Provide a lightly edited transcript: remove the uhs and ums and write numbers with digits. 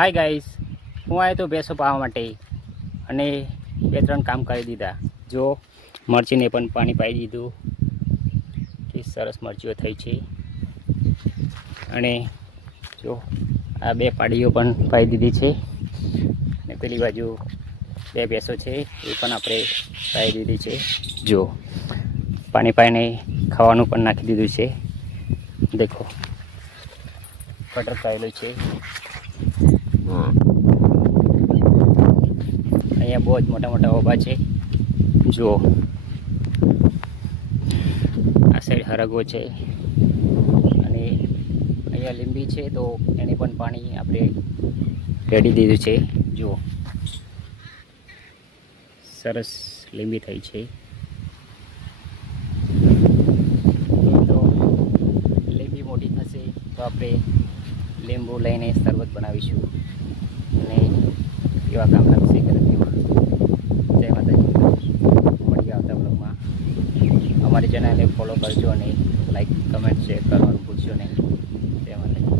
Hi guys, હું આવ્યો તો ભેંસો પાવા માટે અને 2-3 કામ કરી દીધા. જો મરચીને પણ પાણી પાઈ દીધું કે સરસ મરચીઓ થઈ છે. અને જો આ 2 પાડીઓ પણ પાઈ દીધી છે અને પેલી બાજુ 2 ભેંસો છે એ પણ આપણે પાઈ દીધી છે. જો પાણી પાઈને ખાવાનું પણ નાખી દીધું છે. દેખો કટર કરેલું છે. અહીંયા બહુ જ મોટા મોટા ઊભા છે. જુઓ આ સાઈડ હરગવો છે અને અહીંયા લીંબી છે તો એને પણ પાણી આપણે રેડી દીધું છે. જુઓ સરસ લીંબી થઈ છે. તો લીંબી મોટી થશે તો આપણે લીંબુ લઈને શરબત બનાવીશું અને એવા કામ લાગશે ઘરમાં. જય માતાજી, મળી આવતા બ્લોગમાં. અમારી ચેનલને ફોલો કરજો અને લાઈક કમેન્ટ શેર કરવાનું ભૂલશો નહીં. જય માતાજી.